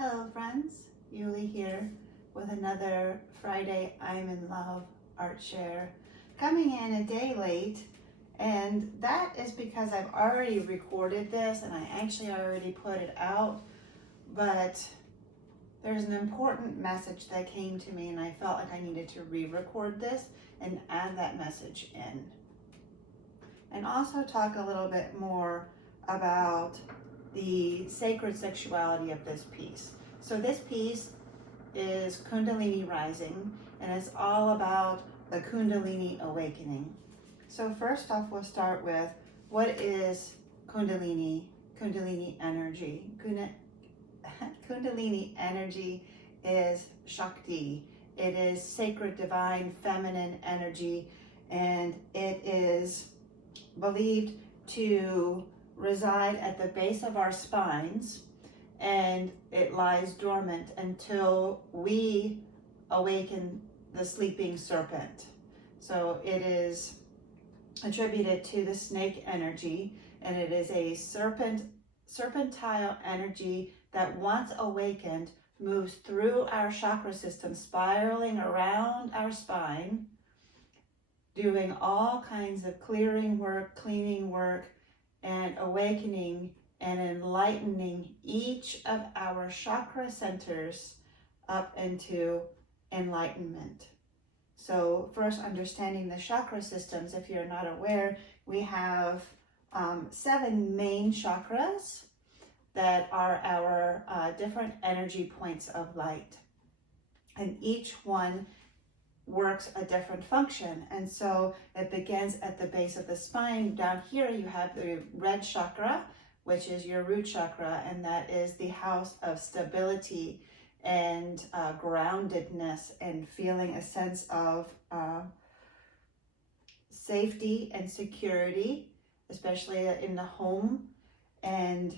Hello friends, Yuli here with another Friday I'm in Love art share. Coming in a day late, and that is because I've already recorded this and I actually already put it out, but there's an important message that came to me and I felt like I needed to re-record this and add that message in. And also talk a little bit more about the sacred sexuality of this piece. So this piece is Kundalini Rising, and it's all about the Kundalini Awakening. So first off, we'll start with what is Kundalini energy. Kundalini energy is Shakti. It is sacred, divine, feminine energy, and it is believed to reside at the base of our spines, and it lies dormant until we awaken the sleeping serpent. So it is attributed to the snake energy, and it is a serpentine energy that once awakened moves through our chakra system, spiraling around our spine, doing all kinds of clearing work, cleaning work, and awakening and enlightening each of our chakra centers up into enlightenment. So first, understanding the chakra systems. If you're not aware, we have 7 main chakras that are our different energy points of light, and each one works a different function. And so it begins at the base of the spine. Down here you have the red chakra, which is your root chakra, and that is the house of stability and groundedness and feeling a sense of safety and security, especially in the home and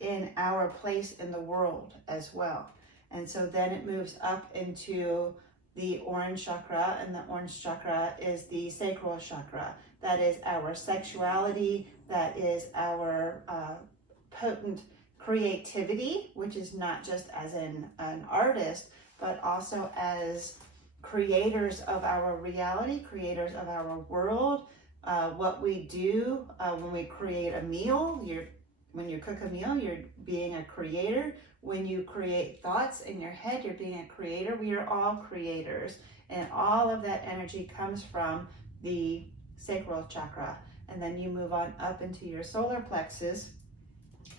in our place in the world as well. And so then it moves up into the orange chakra, and the orange chakra is the sacral chakra. That is our sexuality, that is our potent creativity, which is not just as an artist, but also as creators of our reality, creators of our world. What we do when we create a meal, when you cook a meal, you're being a creator. When you create thoughts in your head, you're being a creator. We are all creators, and all of that energy comes from the sacral chakra. And then you move on up into your solar plexus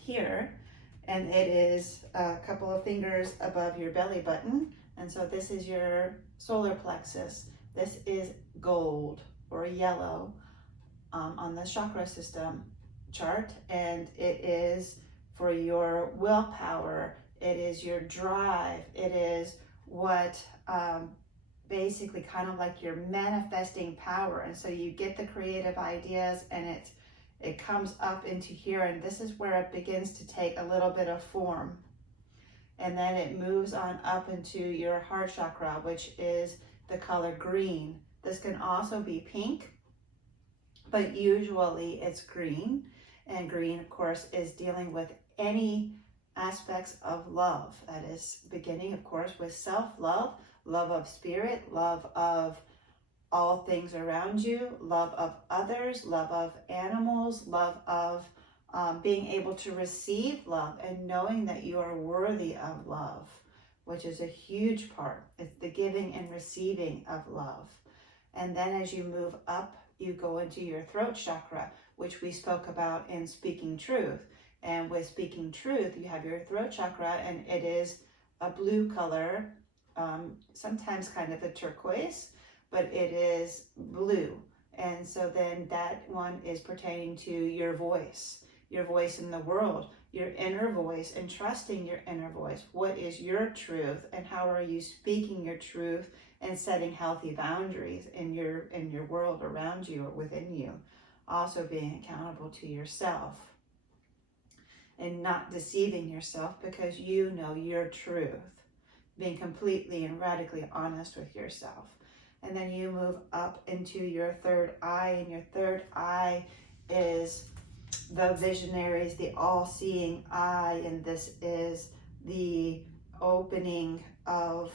here, and it is a couple of fingers above your belly button. And so this is your solar plexus. This is gold or yellow on the chakra system chart, and it is for your willpower, it is your drive, it is what basically kind of like your manifesting power. And so you get the creative ideas and it comes up into here, and this is where it begins to take a little bit of form. And then it moves on up into your heart chakra, which is the color green. This can also be pink, but usually it's green. And green, of course, is dealing with any aspects of love. That is beginning, of course, with self-love, love of spirit, love of all things around you, love of others, love of animals, love of being able to receive love and knowing that you are worthy of love, which is a huge part. It's the giving and receiving of love. And then as you move up, you go into your throat chakra, which we spoke about in Speaking Truth. And with Speaking Truth, you have your throat chakra, and it is a blue color, sometimes kind of a turquoise, but it is blue. And so then that one is pertaining to your voice in the world, your inner voice, and trusting your inner voice. What is your truth, and how are you speaking your truth and setting healthy boundaries in your world around you or within you? Also being accountable to yourself and not deceiving yourself, because you know your truth, being completely and radically honest with yourself. And then you move up into your third eye, and your third eye is the visionaries, the all-seeing eye, and this is the opening of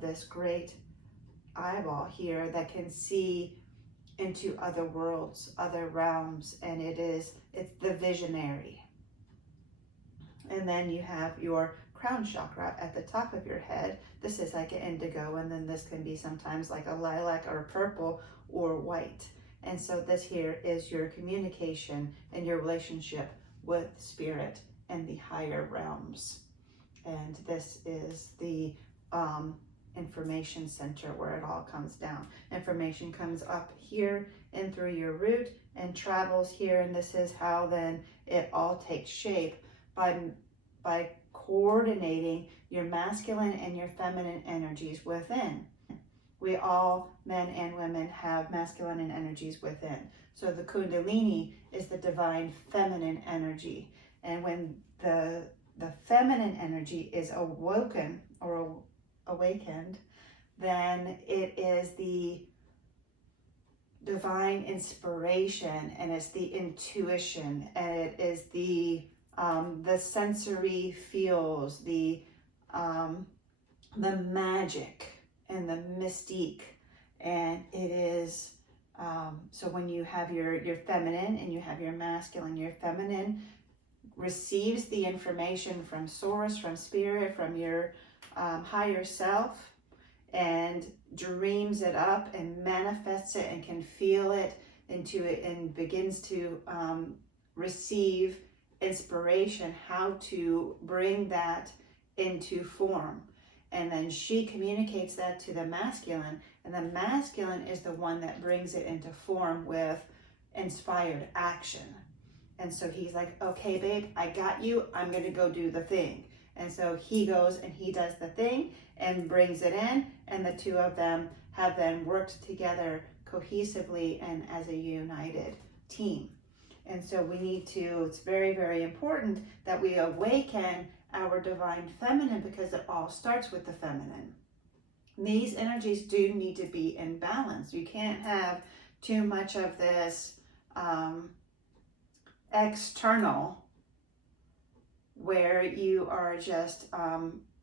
this great eyeball here that can see into other worlds, other realms, and it's the visionary. And then you have your crown chakra at the top of your head. This is like an indigo, and then this can be sometimes like a lilac or purple or white. And so this here is your communication and your relationship with spirit and the higher realms. And this is the information center where it all comes down. Information comes up here and through your root and travels here, and this is how then it all takes shape by coordinating your masculine and your feminine energies within. We all, men and women, have masculine and energies within. So the Kundalini is the divine feminine energy. And when the feminine energy is awoken or awakened, then it is the divine inspiration, and it's the intuition, and it is the sensory feels, the magic and the mystique. And it is so when you have your feminine and you have your masculine, your feminine receives the information from source, from spirit, from your higher self, and dreams it up and manifests it and can feel it into it, and begins to receive inspiration how to bring that into form. And then she communicates that to the masculine, and the masculine is the one that brings it into form with inspired action. And so he's like, okay, babe, I got you. I'm going to go do the thing. And so he goes and he does the thing and brings it in, and the two of them have then worked together cohesively and as a united team. And so we need to, it's very, very important that we awaken our divine feminine, because it all starts with the feminine. These energies do need to be in balance. You can't have too much of this external, where you are just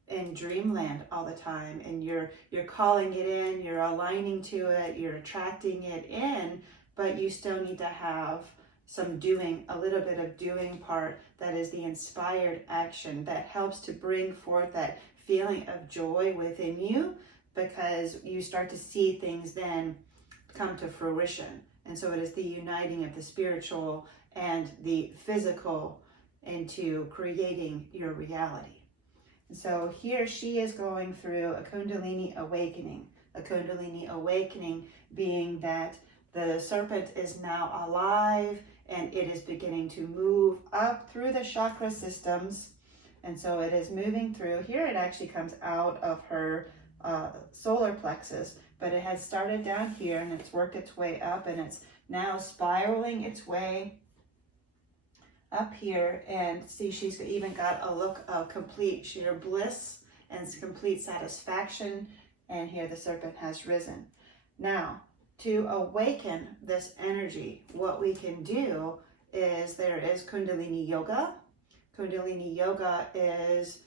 in dreamland all the time, and you're calling it in, you're aligning to it, you're attracting it in, but you still need to have some doing, a little bit of doing part that is the inspired action that helps to bring forth that feeling of joy within you, because you start to see things then come to fruition. And so it is the uniting of the spiritual and the physical into creating your reality. And so here she is going through a Kundalini awakening. A Kundalini awakening being that the serpent is now alive, and it is beginning to move up through the chakra systems. And so it is moving through. Here it actually comes out of her solar plexus, but it has started down here and it's worked its way up, and it's now spiraling its way up here. And see, she's even got a look of complete sheer bliss and complete satisfaction. And here the serpent has risen. Now, to awaken this energy, what we can do is there is Kundalini Yoga. Kundalini Yoga is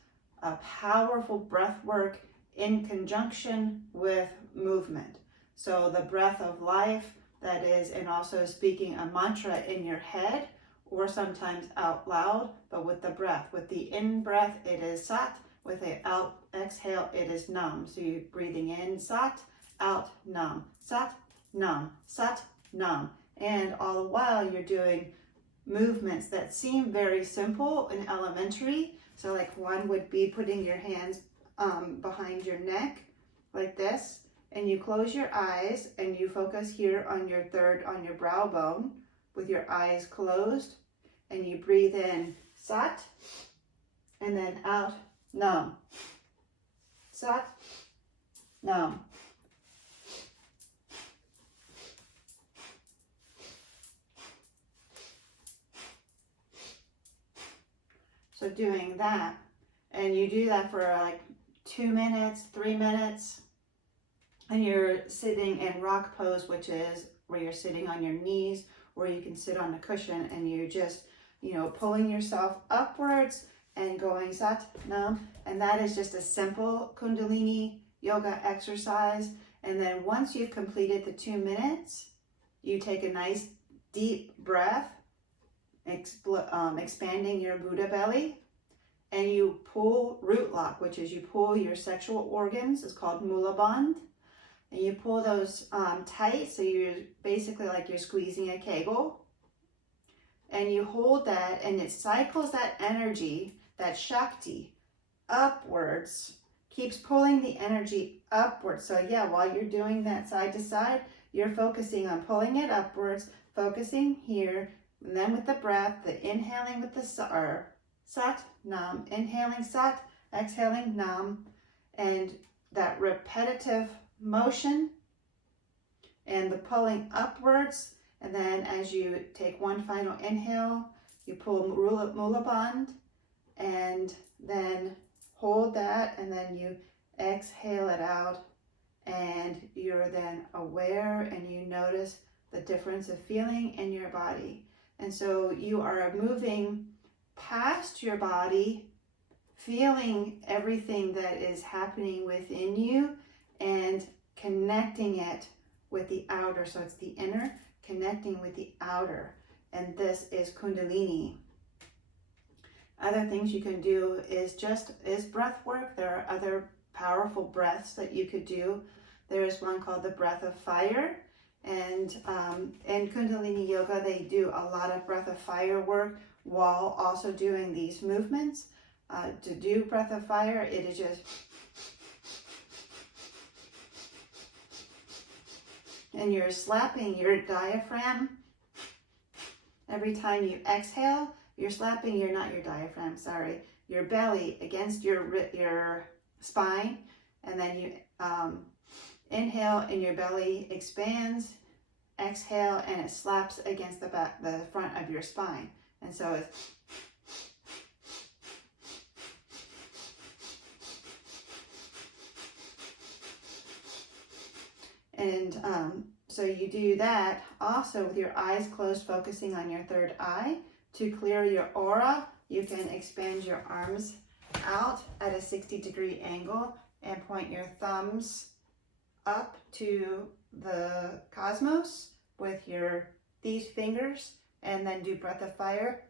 a powerful breath work in conjunction with movement. So the breath of life that is, and also speaking a mantra in your head or sometimes out loud, but with the breath. With the in breath, it is Sat. With the out exhale, it is Nam. So you're breathing in Sat, out Nam, Sat, Nam, Sat, Nam. And all the while you're doing movements that seem very simple and elementary. So like one would be putting your hands behind your neck like this, and you close your eyes and you focus here on your brow bone with your eyes closed, and you breathe in Sat, and then out Nam, Sat, Nam. So doing that, and you do that for like 2 minutes, 3 minutes, and you're sitting in rock pose, which is where you're sitting on your knees, or you can sit on a cushion, and you're just, pulling yourself upwards and going Sat Nam. And that is just a simple Kundalini yoga exercise. And then once you've completed the 2 minutes, you take a nice deep breath, expanding your Buddha belly, and you pull root lock, which is you pull your sexual organs. It's called Mula Bandh. And you pull those tight, so you're basically like you're squeezing a kegel. And you hold that, and it cycles that energy, that Shakti, upwards, keeps pulling the energy upwards. So yeah, while you're doing that side to side, you're focusing on pulling it upwards, focusing here, and then with the breath, the inhaling with the Sat Nam, inhaling Sat, exhaling Nam, and that repetitive motion and the pulling upwards. And then as you take one final inhale, you pull Mula Bandh, and then hold that, and then you exhale it out, and you're then aware, and you notice the difference of feeling in your body. And so you are moving past your body, feeling everything that is happening within you and connecting it with the outer. So it's the inner connecting with the outer. And this is Kundalini. Other things you can do is breath work. There are other powerful breaths that you could do. There is one called the breath of fire. And in Kundalini Yoga, they do a lot of breath of fire work while also doing these movements. To do breath of fire, it is just, and you're slapping your diaphragm. Every time you exhale, you're slapping your your belly against your spine, and then you inhale and your belly expands, exhale, and it slaps against the front of your spine. And so it's, and so you do that also with your eyes closed, focusing on your third eye. To clear your aura, you can expand your arms out at a 60-degree angle and point your thumbs up to the cosmos with these fingers, and then do breath of fire.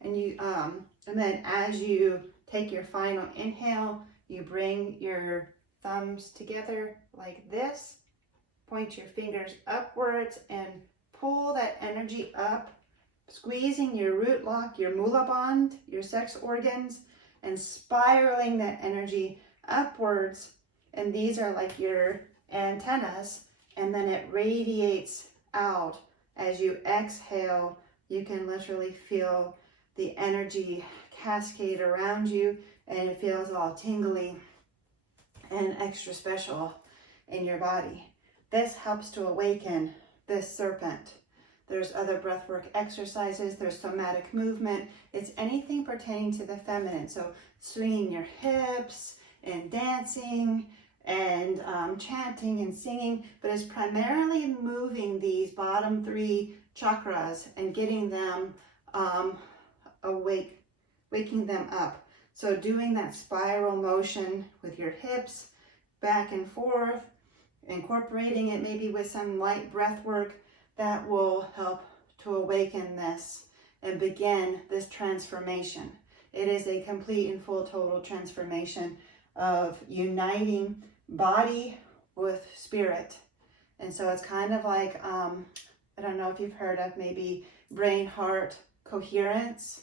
And you and then as you take your final inhale, you bring your thumbs together like this, point your fingers upwards, and pull that energy up, squeezing your root lock, your Mula Bandh, your sex organs, and spiraling that energy upwards. And these are like your antennas, and then it radiates out. As you exhale, you can literally feel the energy cascade around you, and it feels all tingly and extra special in your body. This helps to awaken this serpent. There's other breathwork exercises, there's somatic movement. It's anything pertaining to the feminine. So swinging your hips and dancing and chanting and singing, but it's primarily moving these bottom 3 chakras and getting them awake, waking them up. So doing that spiral motion with your hips back and forth, incorporating it maybe with some light breath work, that will help to awaken this and begin this transformation. It is a complete and full total transformation of uniting body with spirit. And so it's kind of like, I don't know if you've heard of maybe brain-heart coherence.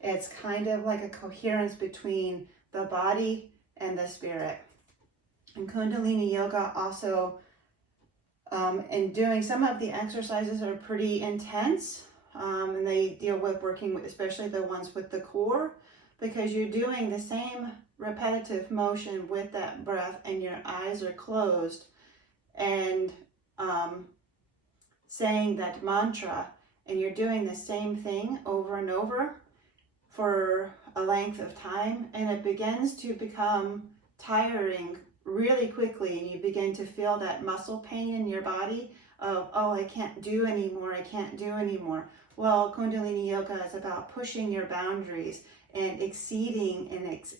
It's kind of like a coherence between the body and the spirit. And Kundalini Yoga also, in doing some of the exercises are pretty intense, and they deal with working with, especially the ones with the core, because you're doing the same repetitive motion with that breath and your eyes are closed, and saying that mantra, and you're doing the same thing over and over for a length of time, and it begins to become tiring really quickly, and you begin to feel that muscle pain in your body of, oh, I can't do anymore, I can't do anymore. Well, Kundalini Yoga is about pushing your boundaries and exceeding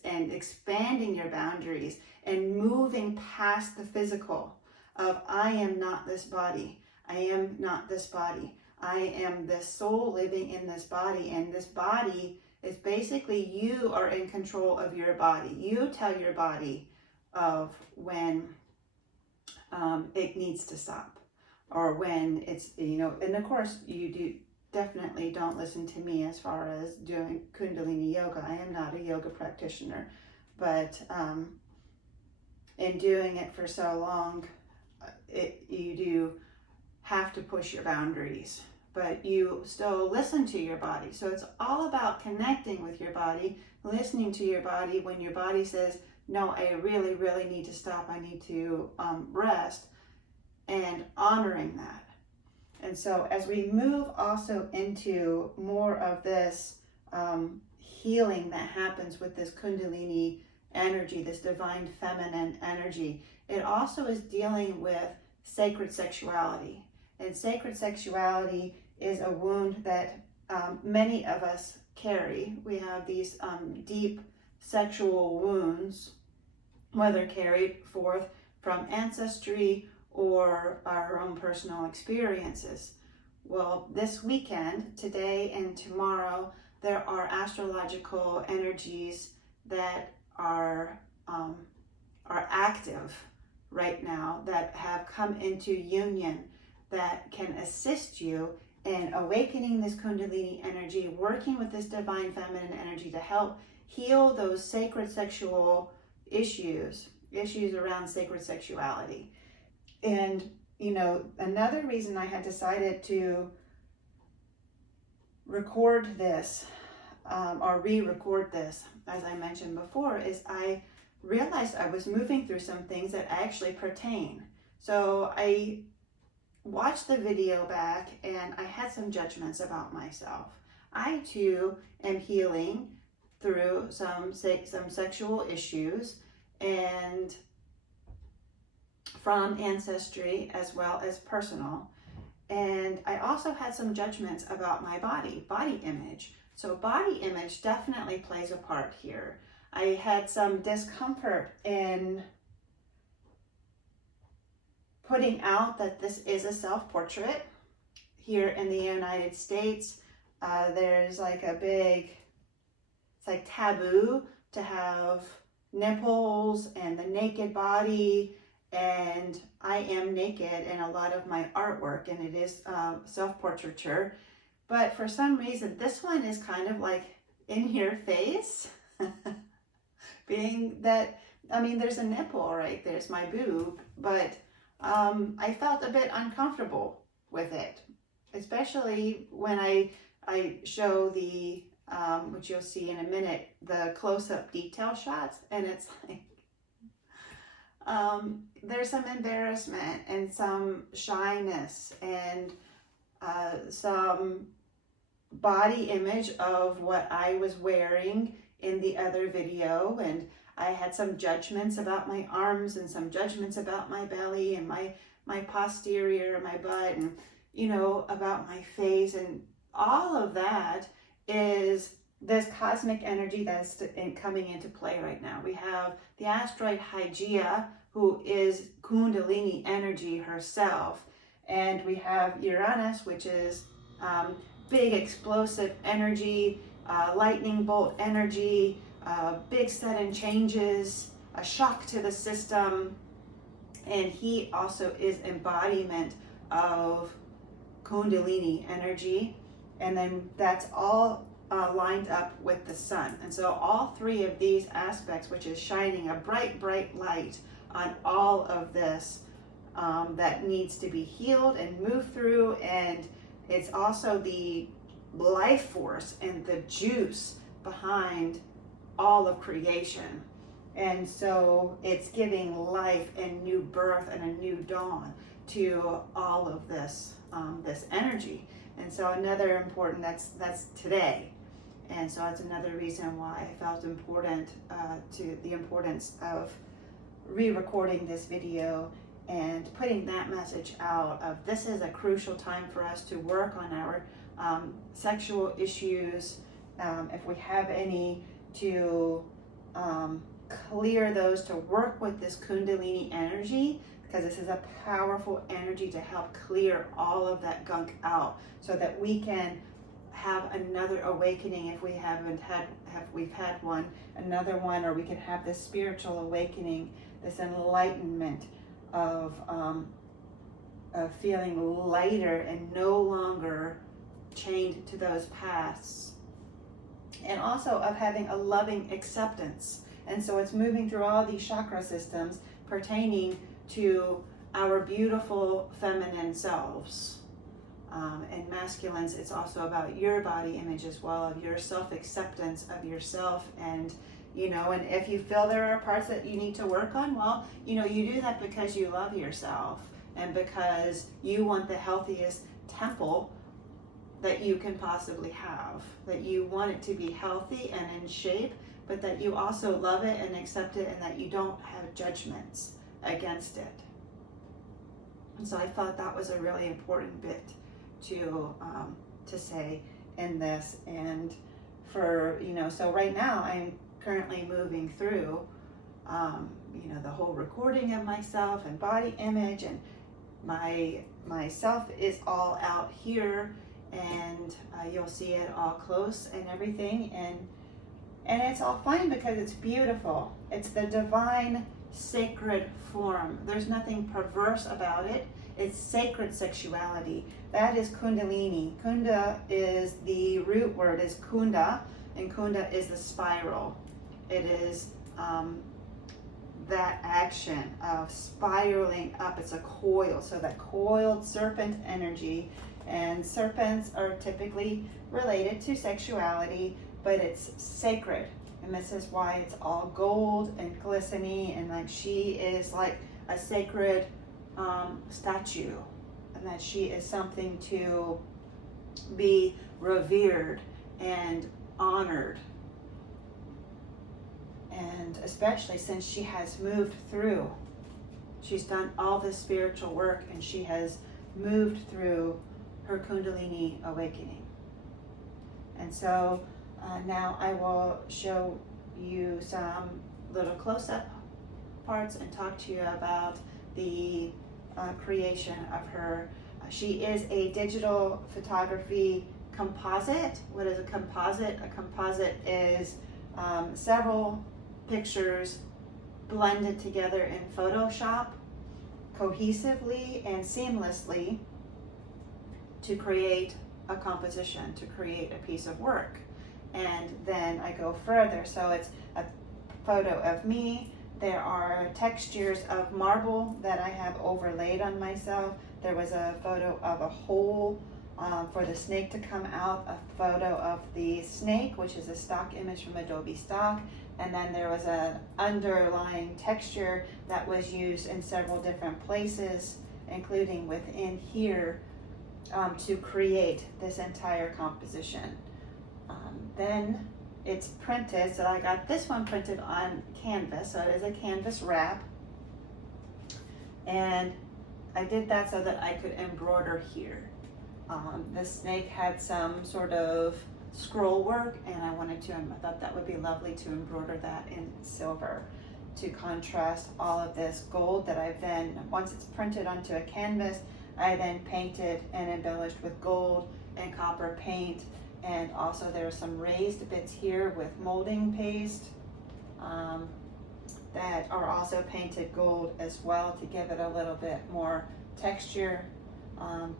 and expanding your boundaries and moving past the physical of, I am not this body, I am not this body, I am this soul living in this body, and this body is basically, you are in control of your body. You tell your body of when it needs to stop, or when it's, you know, and of course you definitely don't listen to me as far as doing Kundalini Yoga. I am not a yoga practitioner, but in doing it for so long, you do have to push your boundaries, but you still listen to your body. So it's all about connecting with your body, listening to your body when your body says, no, I really, really need to stop. I need to rest, and honoring that. And so as we move also into more of this healing that happens with this Kundalini energy, this divine feminine energy, it also is dealing with sacred sexuality. And sacred sexuality is a wound that many of us carry. We have these deep sexual wounds, whether carried forth from ancestry or our own personal experiences. Well, this weekend, today and tomorrow, there are astrological energies that are active right now, that have come into union, that can assist you in awakening this Kundalini energy, working with this divine feminine energy to help heal those sacred sexual issues around sacred sexuality. And, you know, another reason I had decided to record this, or re-record this, as I mentioned before, is I realized I was moving through some things that actually pertain. So I watched the video back and I had some judgments about myself. I too am healing through some sexual issues, and from ancestry as well as personal. And I also had some judgments about my body image. So body image definitely plays a part here. I had some discomfort in putting out that this is a self-portrait. Here in the United States, there's like a big, it's like taboo to have nipples and the naked body, and I am naked in a lot of my artwork, and it is self-portraiture. But for some reason, this one is kind of like in your face, being that, I mean, there's a nipple, right? There's my boob, but I felt a bit uncomfortable with it, especially when I show the, which you'll see in a minute, the close-up detail shots, and it's like, there's some embarrassment and some shyness and some body image of what I was wearing in the other video, and I had some judgments about my arms and some judgments about my belly and my posterior, my butt, and, you know, about my face, and all of that is this cosmic energy that's coming into play right now. We have the asteroid Hygeia, who is Kundalini energy herself, and we have Uranus, which is big explosive energy, lightning bolt energy, big sudden changes, a shock to the system, and he also is embodiment of Kundalini energy, and then that's all lined up with the sun. And so all three of these aspects, which is shining a bright, bright light on all of this that needs to be healed and moved through, and it's also the life force and the juice behind all of creation. And so it's giving life and new birth and a new dawn to all of this this energy. And so another important, that's today. And so that's another reason why I felt important to the importance of re-recording this video and putting that message out of this is a crucial time for us to work on our sexual issues, if we have any, to clear those, to work with this Kundalini energy, because this is a powerful energy to help clear all of that gunk out so that we can have another awakening if we've had one, another one, or we can have this spiritual awakening, this enlightenment of feeling lighter and no longer chained to those pasts, and also of having a loving acceptance. And so it's moving through all these chakra systems pertaining to our beautiful feminine selves. And masculines, it's also about your body image as well, of your self-acceptance of yourself. And, you know, and if you feel there are parts that you need to work on, well, you know, you do that because you love yourself and because you want the healthiest temple that you can possibly have, that you want it to be healthy and in shape, but that you also love it and accept it, and that you don't have judgments against it. And so I thought that was a really important bit to say in this. And for, you know, so right now I'm currently moving through, you know, the whole recording of myself and body image, and myself is all out here, and you'll see it all close and everything, and it's all fine because it's beautiful. It's the divine sacred form. There's nothing perverse about it. It's sacred sexuality. That is Kundalini. Kunda is the root word, is Kunda, and Kunda is the spiral. It is that action of spiraling up. It's a coil, so that coiled serpent energy. And serpents are typically related to sexuality, but it's sacred. And this is why it's all gold and glistening, and like she is like a sacred statue, and that she is something to be revered and honored. And especially since she has moved through, she's done all this spiritual work, and she has moved through her Kundalini awakening. And so now I will show you some little close-up parts and talk to you about the creation of her. She is a digital photography composite. What is a composite? A composite is several pictures blended together in Photoshop cohesively and seamlessly to create a composition, to create a piece of work. And then I go further. So it's a photo of me. There are textures of marble that I have overlaid on myself. There was a photo of a hole for the snake to come out, a photo of the snake, which is a stock image from Adobe Stock. And then there was an underlying texture that was used in several different places, including within here, to create this entire composition. Then it's printed, so I got this one printed on canvas, so it is a canvas wrap, and I did that so that I could embroider here. The snake had some sort of scroll work, and I thought that would be lovely to embroider that in silver to contrast all of this gold that I've then, once it's printed onto a canvas, I then painted and embellished with gold and copper paint. And also there are some raised bits here with molding paste that are also painted gold as well to give it a little bit more texture,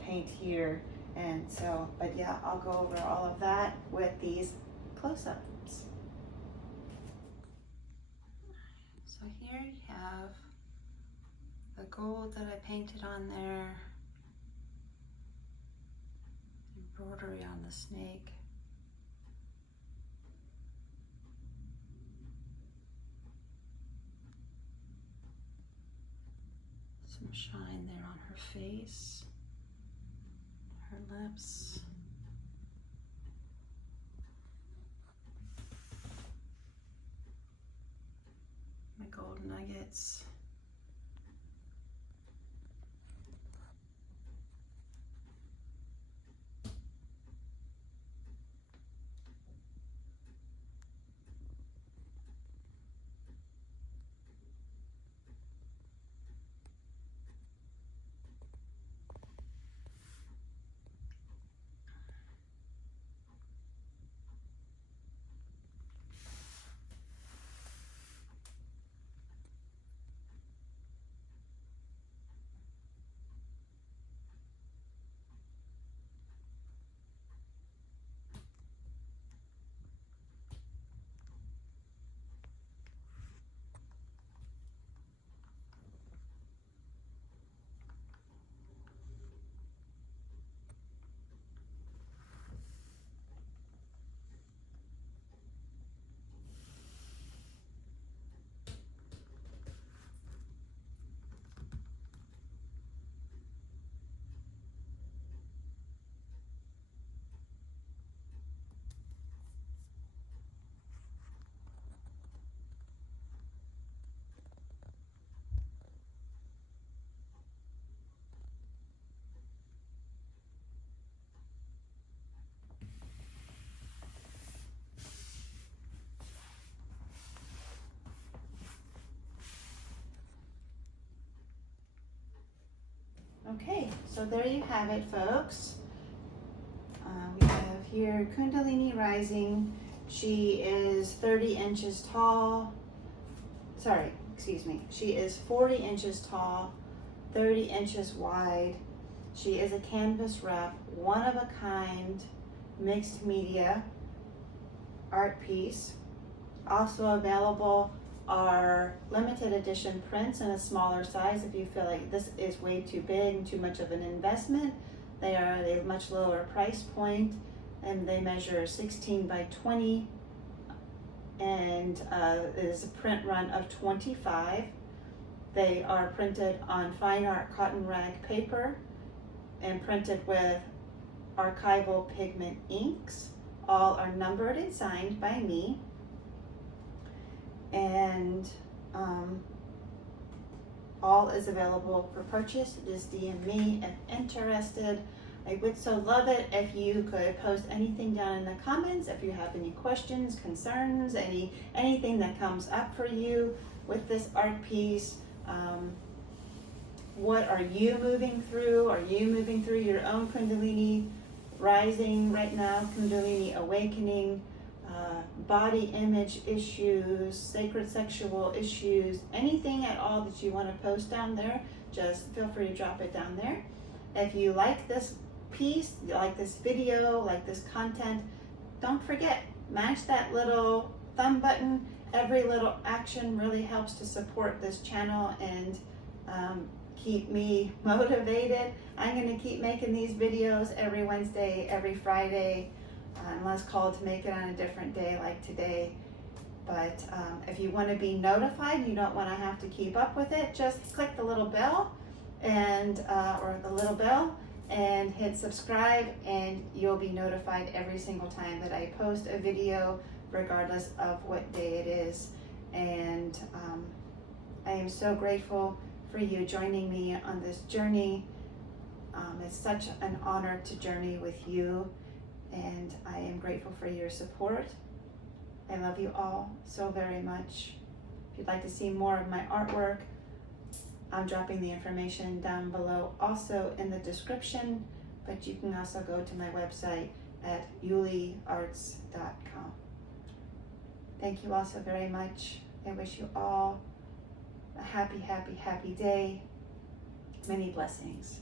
paint here. And so, but yeah, I'll go over all of that with these close-ups. So here you have the gold that I painted on there, embroidery on the snake. Some shine there on her face, her lips. My gold nuggets. Okay, so there you have it, folks. We have here Kundalini Rising. She is 30 inches tall. Sorry, excuse me. She is 40 inches tall, 30 inches wide. She is a canvas wrap, one of a kind, mixed media art piece. Also available are limited edition prints in a smaller size if you feel like this is way too big and too much of an investment. They are at a much lower price point, and they measure 16 by 20, and it is a print run of 25. They are printed on fine art cotton rag paper and printed with archival pigment inks. All are numbered and signed by me. And all is available for purchase. Just DM me if interested. I would so love it if you could post anything down in the comments, if you have any questions, concerns, anything that comes up for you with this art piece. What are you moving through? Are you moving through your own Kundalini Rising right now, Kundalini Awakening, body image issues, sacred sexual issues, anything at all that you want to post down there, just feel free to drop it down there. If you like this piece, you like this video, like this content, don't forget, mash that little thumb button. Every little action really helps to support this channel and keep me motivated. I'm going to keep making these videos every Wednesday, every Friday, unless called to make it on a different day like today. But if you want to be notified, you don't want to have to keep up with it, just click the little bell and or the little bell and hit subscribe, and you'll be notified every single time that I post a video, regardless of what day it is. And I am so grateful for you joining me on this journey. It's such an honor to journey with you, and I am grateful for your support. I love you all so very much. If you'd like to see more of my artwork, I'm dropping the information down below also in the description, but you can also go to my website at yuliarts.com. Thank you all so very much. I wish you all a happy, happy, happy day. Many blessings.